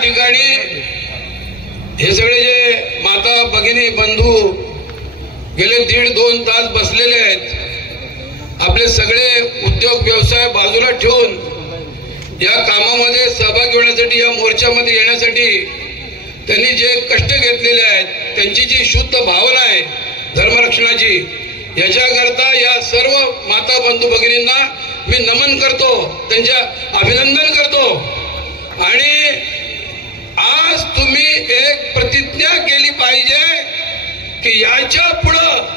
ठिकाणी हे सगळे जे माता भगिनी बंधू गेले 1.5-2 तास बसलेले आहेत, आपले सगळे उद्योग व्यवसाय बाजूला ठेवून या कामामध्ये सहभागी होण्यासाठी, या मोर्चामध्ये येण्यासाठी त्यांनी जे कष्ट घेतलेले आहेत, त्यांची जी शुद्ध भावना आहे धर्मरक्षणाची, याच्याकरता या सर्व माता बंधू भगिनींना मी नमन करतो, त्यांच्या अभिनंदन करतो। आणि आज तुम्ही एक प्रतिज्ञा केली पाहिजे की याच्या पुढं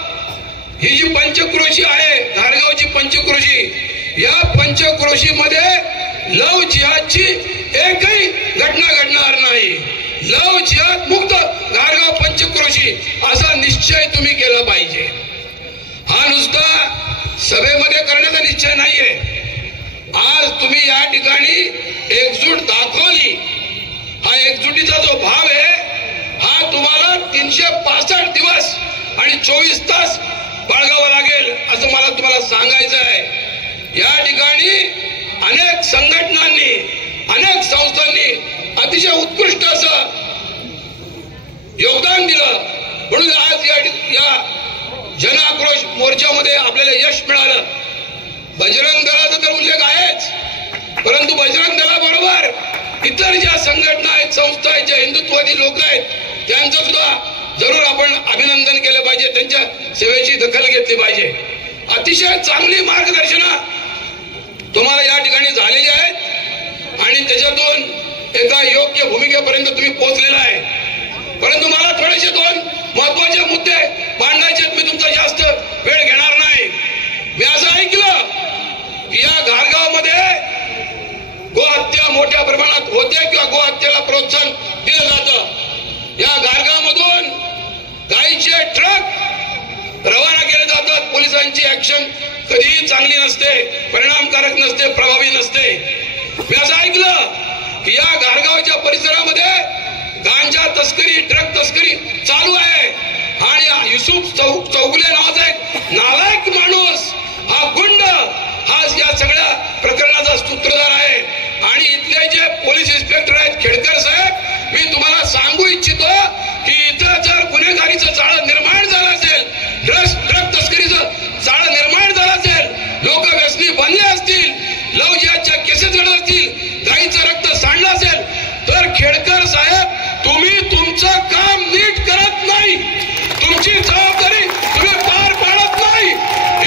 ही जी पंचक्रोशी आहे, धारगावची पंचक्रोशी, या पंचक्रोशीमध्ये लव जिहादची एकही घटना घडणार नाही। लव जिहाद मुक्त धारगाव पंचक्रोशी असा निश्चय तुम्ही केला पाहिजे। हा नुसता सभेमध्ये करण्याचा निश्चय नाहीये, आज तुम्ही या ठिकाणी एकजूट दाखवली। हा एकजुटीचा जो भाव आहे हा तुम्हाला 365 दिवस आणि 24 तास बाळगावा लागेल असं मला तुम्हाला सांगायचं आहे। या ठिकाणी अनेक संघटनांनी, अनेक संस्थांनी अतिशय उत्कृष्ट असं योगदान दिलं, म्हणून आज या जनआक्रोश मोर्चामध्ये आपल्याला यश मिळालं। बजरंग दलाचा तर उल्लेख आहेच, परंतु बजरंग दलाबरोबर इतर ज्या संघटना आहेत, संस्था आहेत, ज्या हिंदुत्ववादी लोक आहेत, त्यांचं सुद्धा जरूर आपण अभिनंदन केलं पाहिजे, त्यांच्या सेवेची दखल घेतली पाहिजे। अतिशय चांगली मार्गदर्शना तुम्हाला या ठिकाणी झालेली आहेत आणि त्याच्यातून एका योग्य भूमिकेपर्यंत तुम्ही पोहोचलेला आहे। परंतु मला थोडेसे 2 महत्वाचे मुद्दे मांडायचे, मी तुमचा जास्त वेळ घेणार नाही। मी असं ऐकलं की या घारगावमध्ये गोहत्या मोठ्या प्रमाणात होते किंवा गोहत्येला प्रोत्साहन दिलं जातं। या घारगावमधून गाईचे ट्रक रवाना केले जातात, पोलिसांची ऍक्शन कधीही चांगली नसते, परिणामकारक नसते, प्रभावी नसते। मी असं ऐकलं की या घारगावच्या परिसरामध्ये गांजा तस्करी, ड्रग तस्करी चालू आहे आणि युसुफ चौगुले नावाचा एक नालायक माणूस, हा गुंड, हा या सगळ्या प्रकरणाचा सूत्रधार आहे। आणि इथले जे पोलीस इन्स्पेक्टर आहेत खेडकर साहेब, मी तुम्हाला सांगू इच्छितो की इथं जर गुन्हेगारीचं जाळं निर्माण झालं असेल, ड्रग तस्करीचं जाळं निर्माण झालं असेल, लोक व्यसनी बनले असतील, लव जिहादच्या केसेस घडत असतील, गाईचं रक्त सांडलं असेल, तर खेडकर साहेब तुम्ही तुमचं काम नीट करत नाही, तुमची जबाबदारी तुम्ही पार पाडत नाही,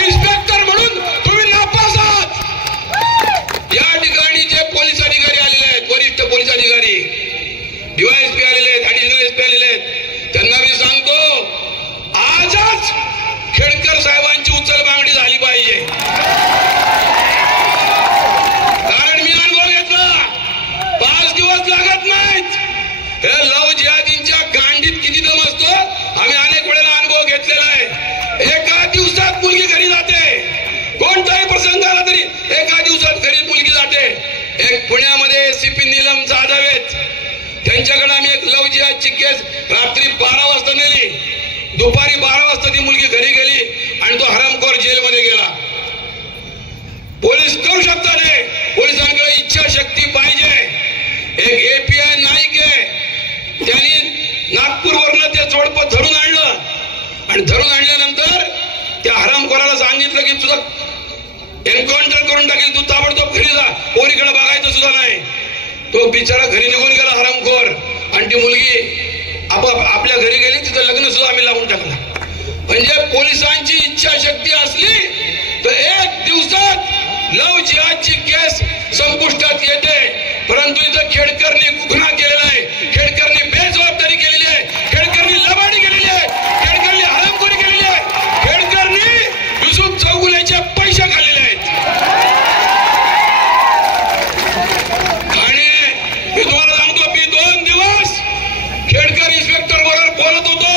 इन्स्पेक्टर म्हणून तुम्ही नापास आहात। या ठिकाणी जे पोलीस अधिकारी आलेले आहेत, वरिष्ठ पोलीस अधिकारी, डीवायएसपी आलेले आहेत, ऍडिशनल एसपी आलेले आहेत, त्यांना मी सांगतो आजच खेडकर साहेबांची उचलबांगडी झाली पाहिजे। कारण मी अनुभव घेतला, 5 दिवस लागत नाहीत। हे लव जिहादींच्या गांडीत किती दम असतो आम्ही अनेक वेळेला अनुभव घेतलेला आहे। एका दिवसात मुलगी घरी जाते, कोणताही प्रसंग आला तरी एका दिवसात घरी मुलगी जाते। एक पुण्यामध्ये एसीपी नीलम जाधव आहेत, त्यांच्याकडे आम्ही एक लव जिहादची केस रात्री 12 वाजता नेली, दुपारी 12 वाजता ती मुलगी घरी गेली आणि तो हरामखोर जेलमध्ये गेला। पोलीस करू शकतात नाही, पोलिसांकडे इच्छाशक्ती पाहिजे। एक एपीआय नाईक आहे, त्यांनी नागपूरवरनं ते जोडपं धरून आणलं आणि धरून आणल्यानंतर त्या हरामखोराला सांगितलं की तुझं एन्काउंटर करून टाकेल, तू ताबडतोब घरी जा, पोरीकडे बघायचं सुद्धा नाही। तो बिचारा घरी निघून गेला हरामखोर, आणि ती मुलगी आपल्या घरी गेली, तिथं लग्न सुद्धा आम्ही लावून टाकलं। म्हणजे पोलिसांची इच्छाशक्ती असली तर 1 दिवसात लव जिहादची केस संपुष्टात येते। परंतु इथं खेडकरनी गुन्हा केलेला आहे, खेडकरनी बेजबाबदारी केलेली आहे, खेडकरनी लबाडी केलेली आहे, खेडकरनी हरामखोरी केलेली आहे, खेडकरनी युसुफ चौगुलेचे पैसे खाल्लेले आहेत। आणि मी तुम्हाला सांगतो, मी 2 दिवस खेडकर इन्स्पेक्टर बरोबर बोलत होतो,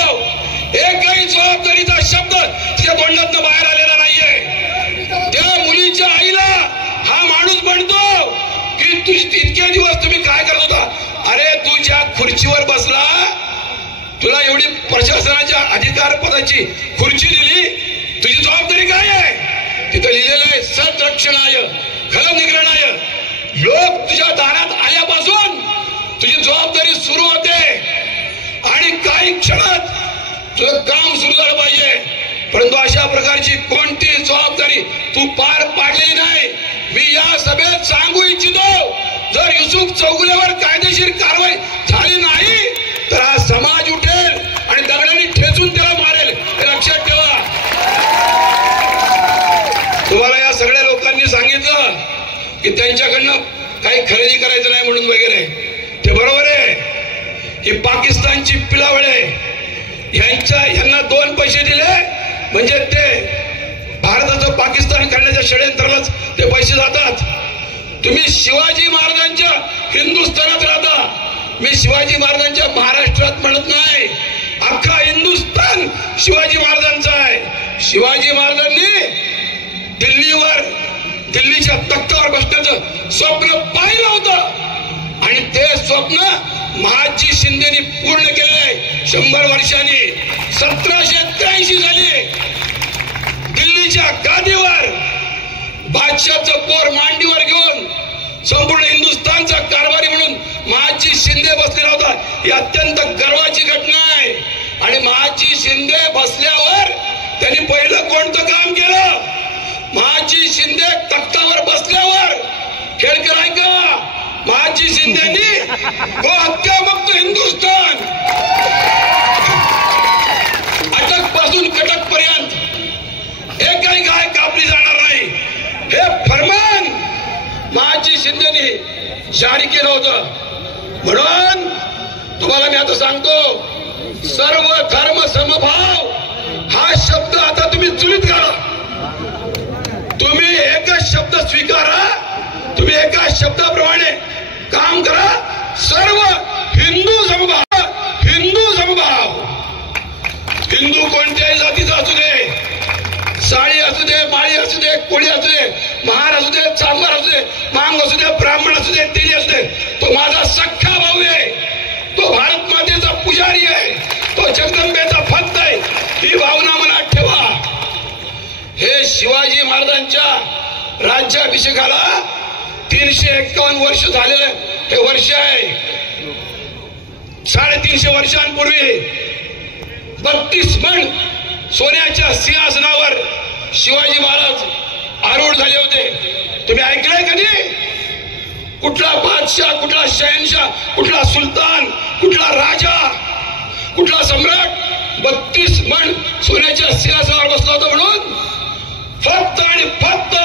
एकही जबाबदारीचा शब्द तिच्या तोंडातनं बाहेर आलेला नाहीये। त्या मुलीच्या आईला हा माणूस म्हणतो की इतके दिवस तुम्ही काय करत होता? अरे तू ज्या खुर्चीवर बसला, तुला एवढी प्रशासनाच्या अधिकार पदाची खुर्ची दिली, तुझी जबाबदारी काय आहे? तिथं लिहिलेलं आहे सत रक्षणाय खल निग्रहणाय। लोक तुझ्या दारात आल्यापासून तुझी जबाबदारी सुरू होते आणि काही क्षणात तुझं काम सुरू झालं पाहिजे. परंतु अशा प्रकारची कोणती जबाबदारी तू पार पाडलेली नाही. मी या सभेत सांगू इच्छितो, जर युसुफ चौगुलेवर कायदेशीर कारवाई झाली नाही तर हा समाज उठेल आणि दगडांनी ठेचून त्याला मारेल, हे लक्षात ठेवा. तुम्हाला या सगळ्या लोकांनी सांगितलं की त्यांच्याकडनं काही खरेदी करायचं नाही म्हणून वगैरे, ते बरोबर आहे. ही पाकिस्तानची पिलावळ आहे. यांना 2 पैसे दिले म्हणजे ते भारताचं पाकिस्तान करण्याच्या षडयंत्रालाच ते पैसे जातात. तुम्ही शिवाजी महाराजांच्या हिंदुस्थानात राहता, मी शिवाजी महाराजांच्या महाराष्ट्रात म्हणत नाही. अख्खा हिंदुस्थान शिवाजी महाराजांचा आहे. शिवाजी महाराजांनी दिल्लीच्या तख्तावर बसण्याचं स्वप्न पाहिलं होतं आणि ते स्वप्न महाजी शिंदेनी पूर्ण केलंय 100 वर्षांनी. 1783 साली दिल्लीच्या गादीवर बादशाहचं पोर मांडीवर घेऊन संपूर्ण हिंदुस्थानचा कारभारी म्हणून महाजी शिंदे बसलेला होता. ही अत्यंत गर्वाची घटना आहे. आणि महाजी शिंदे बसल्यावर त्यांनी पहिलं कोणतं काम केलं? महाजी शिंदे तख्तावर बसल्यावर खेळकर ऐका, महाजी शिंदेनी गो हत्यामुक्त हिंदुस्थान अटक पासून कटक पर्यंत एकही गाय कापली जाणार नाही, हे फरमान महाजी शिंदेनी जारी केलं होतं. म्हणून तुम्हाला मी आता सांगतो, सर्व धर्म समभाव हा शब्द आता तुम्ही चुलीत घाला. तुम्ही एकच शब्द स्वीकारा, तुम्ही एका शब्दाप्रमाणे काम करा. सर्व हिंदू समभाव, हिंदू समभाव. हिंदू कोणत्याही जातीचा असू दे, साळी असू दे, माळी असू दे, कोळी असू दे, महार असू दे, चांभार असू दे, मांग असू दे, ब्राह्मण असू दे, तेली असू दे, तो माझा सख्खा भाऊ आहे, तो भारत मातेचा पुजारी आहे, तो जगदंबेचा भक्त आहे. ही भावना मनात ठेवा. हे शिवाजी महाराजांच्या राज्याभिषेकाला 351 वर्ष झालेलं हे वर्ष आहे. 350 वर्षांपूर्वी 32 मण सोन्याच्या सिंहासनावर शिवाजी महाराज आरूढ झाले होते. तुम्ही ऐकलंय कधी? कुठला बादशाह, कुठला शहनशाह, कुठला सुलतान, कुठला राजा, कुठला सम्राट 32 मण सोन्याच्या सिंहासनावर बसला होता? म्हणून फक्त आणि फक्त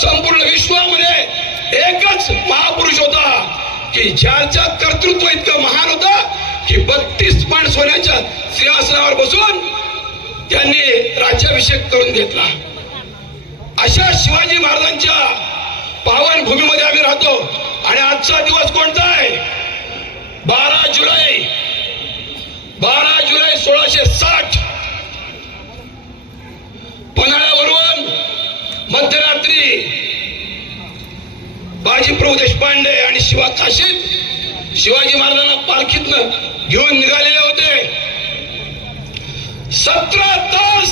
संपूर्ण विश्वामध्ये एकच महापुरुष होता की ज्याचं कर्तृत्व इतकं महान होतं की 32 मण सोन्याच्या सिंहासनावर बसून त्यांनी राज्याभिषेक करून घेतला. अशा शिवाजी महाराजांच्या पावन भूमीमध्ये आम्ही राहतो. आणि आजचा दिवस कोणता आहे? 12 जुलै 1660. पन्हाळ्यावरून मध्यरात्री बाजीप्रभू देशपांडे आणि शिवा काशीत शिवाजी महाराजांना पालखीतनं घेऊन निघालेले होते. 17 तास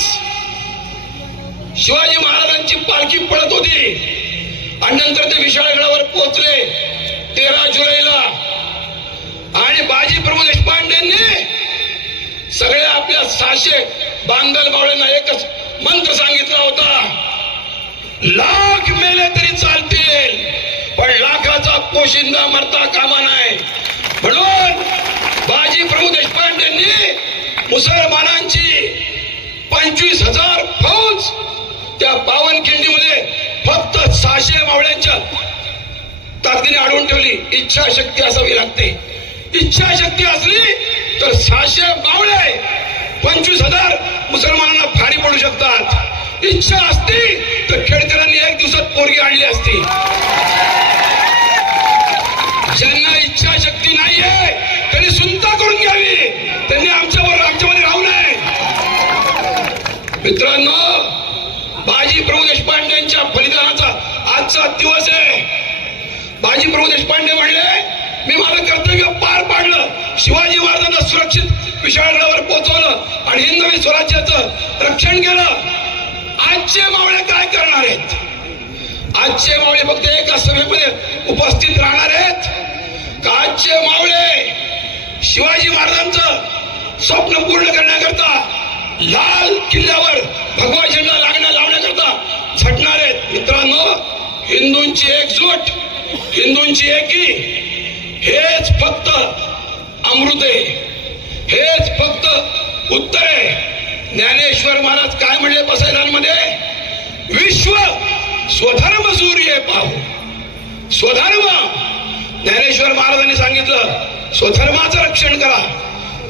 शिवाजी महाराजांची पालखी पळत होती आणि नंतर ते विशाळगडावर पोहोचले 13 जुलैला. आणि बाजीप्रभू देशपांडेंनी सगळ्या आपल्या 600 बांधल मावळ्यांना एकच मंत्र सांगितला होता, लाख मेले तरी चालतील पण लाखाचा पोशिंदा मरता कामा नाही. म्हणून बाजीप्रभू देशपांडेंनी मुसलमानांची 25,000 फौज त्या पावनखिंडीमध्ये फक्त 600 मावळ्यांच्या ताकदीने अडवून ठेवली. इच्छाशक्ती असावी लागते. इच्छाशक्ती असली तर 600 मावळे 25,000 मुसलमानांना भारी पडू शकतात. इच्छा असती तर खेडकरांनी 1 दिवसात पोरगी आणली असती. ज्यांना इच्छाशक्ती नाहीये त्यांनी सुनता करून घ्यावी. त्यांनी आमच्यामध्ये राहू नये. मित्रांनो, बाजीप्रभू देशपांडेंच्या बलिदानाचा आजचा दिवस आहे. बाजीप्रभू देशपांडे म्हणले, मी माझं कर्तव्य पार पाडलं, शिवाजी महाराजांना सुरक्षित विशाळगडावर पोहोचवलं आणि हिंदवी स्वराज्याचं रक्षण केलं. आजचे मावळे काय करणार आहेत? आजचे मावळे फक्त एका सभेमध्ये उपस्थित राहणार आहेत काचचे मावळे शिवाजी महाराजांचं स्वप्न पूर्ण करण्याकरता लाल किल्ल्यावर भगवा झेंडा लावण्याकरता झटणार आहेत. मित्रांनो, हिंदूंची एकजूट, हिंदूंची एकी हेच फक्त अमृत आहे, हेच फक्त उत्तर आहे. ज्ञानेश्वर महाराज काय म्हणले पसायदानमध्ये? विश्व स्वधर्म सूर्य पाहू. स्वधर्म, ज्ञानेश्वर महाराजांनी सांगितलं स्वधर्माचं रक्षण करा,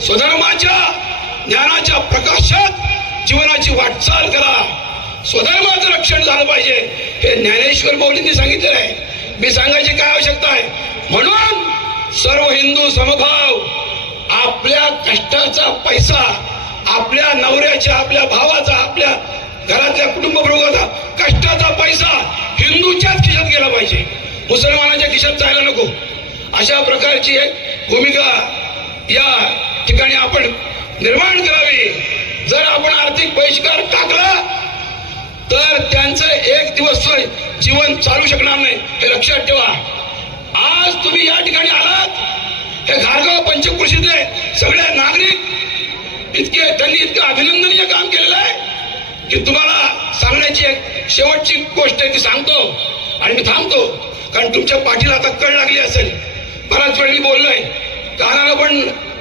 स्वधर्माच्या ज्ञानाच्या प्रकाशात जीवनाची वाटचाल करा, स्वधर्माचं रक्षण झालं पाहिजे हे ज्ञानेश्वर माऊलींनी सांगितलेलं आहे. मी सांगायची काय आवश्यकता आहे? म्हणून सर्व हिंदू समभाव, आपल्या कष्टाचा पैसा, आपल्या नवऱ्याच्या, आपल्या भावाचा, आपल्या घरातल्या कुटुंब प्रमुखाचा कष्टाचा पैसा हिंदूच्याच खिशात गेला पाहिजे, मुसलमानाच्या खिशात जायला नको. अशा प्रकारची एक भूमिका या ठिकाणी आपण निर्माण करावी. जर आपण आर्थिक बहिष्कार टाकला तर त्यांचं एक दिवस जीवन चालू शकणार नाही, हे लक्षात ठेवा. आज तुम्ही या ठिकाणी आलात, हे घारगाव पंचक्रोशीतले सगळे नागरिक त्यांनी इतकं अभिनंदनीय काम केलेलं आहे की तुम्हाला सांगण्याची एक शेवटची गोष्ट आहे ती सांगतो आणि मी थांबतो, कारण तुमच्या पाठीला आता कळ लागली असेल. बराच वेळ मी बोललोय, कानाला पण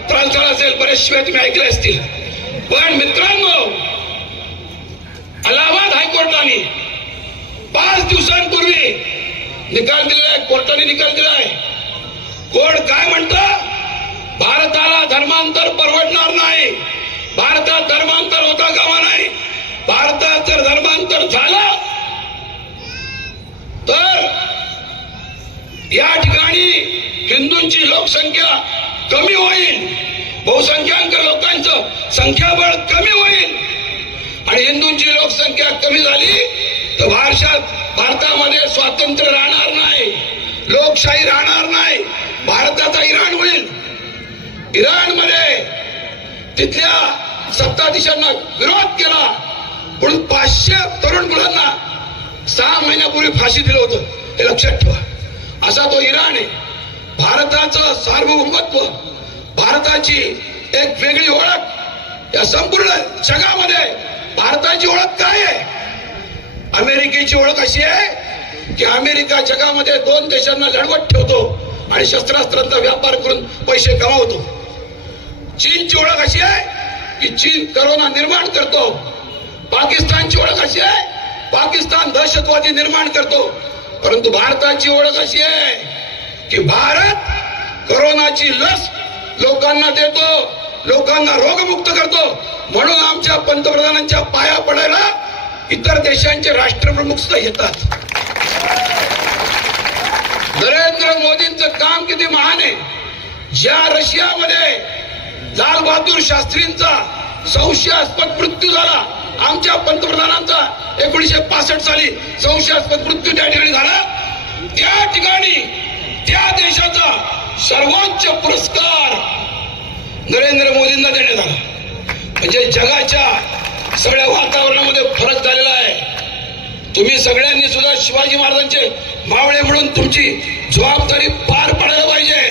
त्रास झाला असेल, बरेच शिवाय तुम्ही ऐकले असतील. पण मित्रांनो, अलाहाबाद हायकोर्टाने 5 दिवसांपूर्वी निकाल दिलेला आहे, कोर्टाने निकाल दिलाय. कोर्ट काय म्हणतं? भारताला धर्मांतर परवडणार नाही, भारतात धर्मांतर होता कामा नाही. भारतात जर धर्मांतर झालं तर या ठिकाणी हिंदूंची लोकसंख्या कमी होईल, बहुसंख्याक लोकांचं संख्याबळ कमी होईल आणि हिंदूंची लोकसंख्या कमी झाली तर भारतामध्ये स्वातंत्र्य राहणार नाही, लोकशाही राहणार नाही, भारताचा इराण होईल. इराणमध्ये तिथल्या सत्ताधीशांना विरोध केला म्हणून 500 तरुण मुलांना 6 महिन्यापूर्वी फाशी दिलं होतं, हे लक्षात ठेवा. असा तो इराण आहे. भारताचं सार्वभौमत्व, भारताची एक वेगळी ओळख, या संपूर्ण जगामध्ये भारताची ओळख काय आहे? अमेरिकेची ओळख अशी आहे की अमेरिका जगामध्ये 2 देशांना लढवत ठेवतो आणि शस्त्रास्त्रांचा व्यापार करून पैसे कमावतो. चीनची ओळख अशी आहे की चीन करोना निर्माण करतो. पाकिस्तानची ओळख अशी आहे, पाकिस्तान दहशतवादी निर्माण करतो. परंतु भारताची ओळख अशी आहे की भारत करोनाची लस लोकांना देतो, लोकांना रोगमुक्त करतो. म्हणून आमच्या पंतप्रधानांच्या पाया पडायला इतर देशांचे राष्ट्रप्रमुख सुद्धा येतात. नरेंद्र मोदींचं काम किती महान आहे. ज्या रशियामध्ये लाल बहादूर शास्त्रींचा संशयास्पद मृत्यू झाला, आमच्या पंतप्रधानांचा 1965 साली संशयास्पद मृत्यू त्या ठिकाणी झाला, त्या ठिकाणी त्या देशाचा सर्वोच्च पुरस्कार नरेंद्र मोदींना देण्यात आला. म्हणजे जगाच्या सगळ्या वातावरणामध्ये फरक झालेला आहे. तुम्ही सगळ्यांनी सुद्धा शिवाजी महाराजांचे मावळे म्हणून तुमची जबाबदारी पार पाडायला पाहिजे.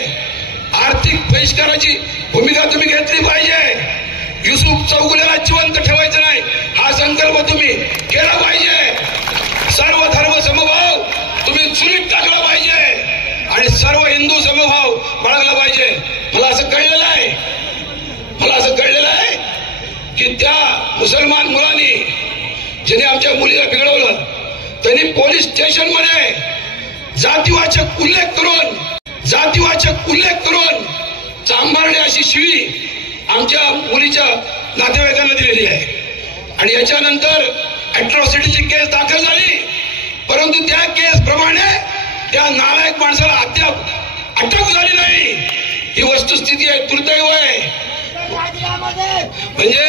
आर्थिक बहिष्काराची भूमिका तुम्ही घेतली पाहिजे. युसुफ चौगुलेला जिवंत ठेवायचं नाही, हा संकल्प तुम्ही केला पाहिजे. सर्व धर्म समभाव तुम्ही चुलीत टाकला पाहिजे आणि सर्व हिंदू समभाव बाळगला पाहिजे. मला असं कळलेलं आहे की त्या मुसलमान मुलांनी ज्याने आमच्या मुलीला बिघडवलं, त्यांनी पोलीस स्टेशनमध्ये जातीवाचक उल्लेख करून चांभारणे अशी शिवी आमच्या मुलीच्या नातेवाईकांना दिलेली आहे. आणि याच्यानंतर अॅट्रॉसिटीची केस दाखल झाली, परंतु त्या केस प्रमाणे त्या नालायक माणसाला अद्याप अटक झाली नाही. ही वस्तुस्थिती आहे, दुर्दैव आहे. म्हणजे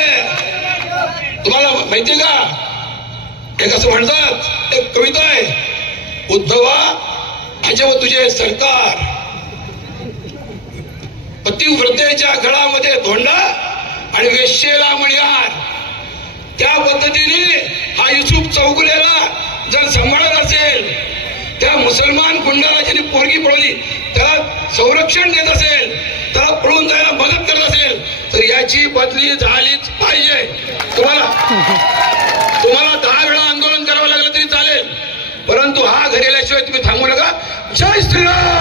तुम्हाला माहितीये का, एक असं म्हणतात, एक कविता आहे, उद्धवा अजब तुझे सरकार, पतिव्रतेच्या गळामध्ये धोंडा आणि वेश्येला मणिहार. त्या पद्धतीने हा युसुफ चौगुलेला जर सांभाळत असेल, त्या मुसलमान गुंडाला ज्यांनी पोरगी पळवली त्याला संरक्षण देत असेल, त्याला पळून जायला मदत करत असेल तर याची बदली झालीच पाहिजे. तुम्हाला 10 वेळा आंदोलन करावं लागलं तरी चालेल, परंतु हा घरी आल्याशिवाय तुम्ही थांबू नका. जय श्रीराम.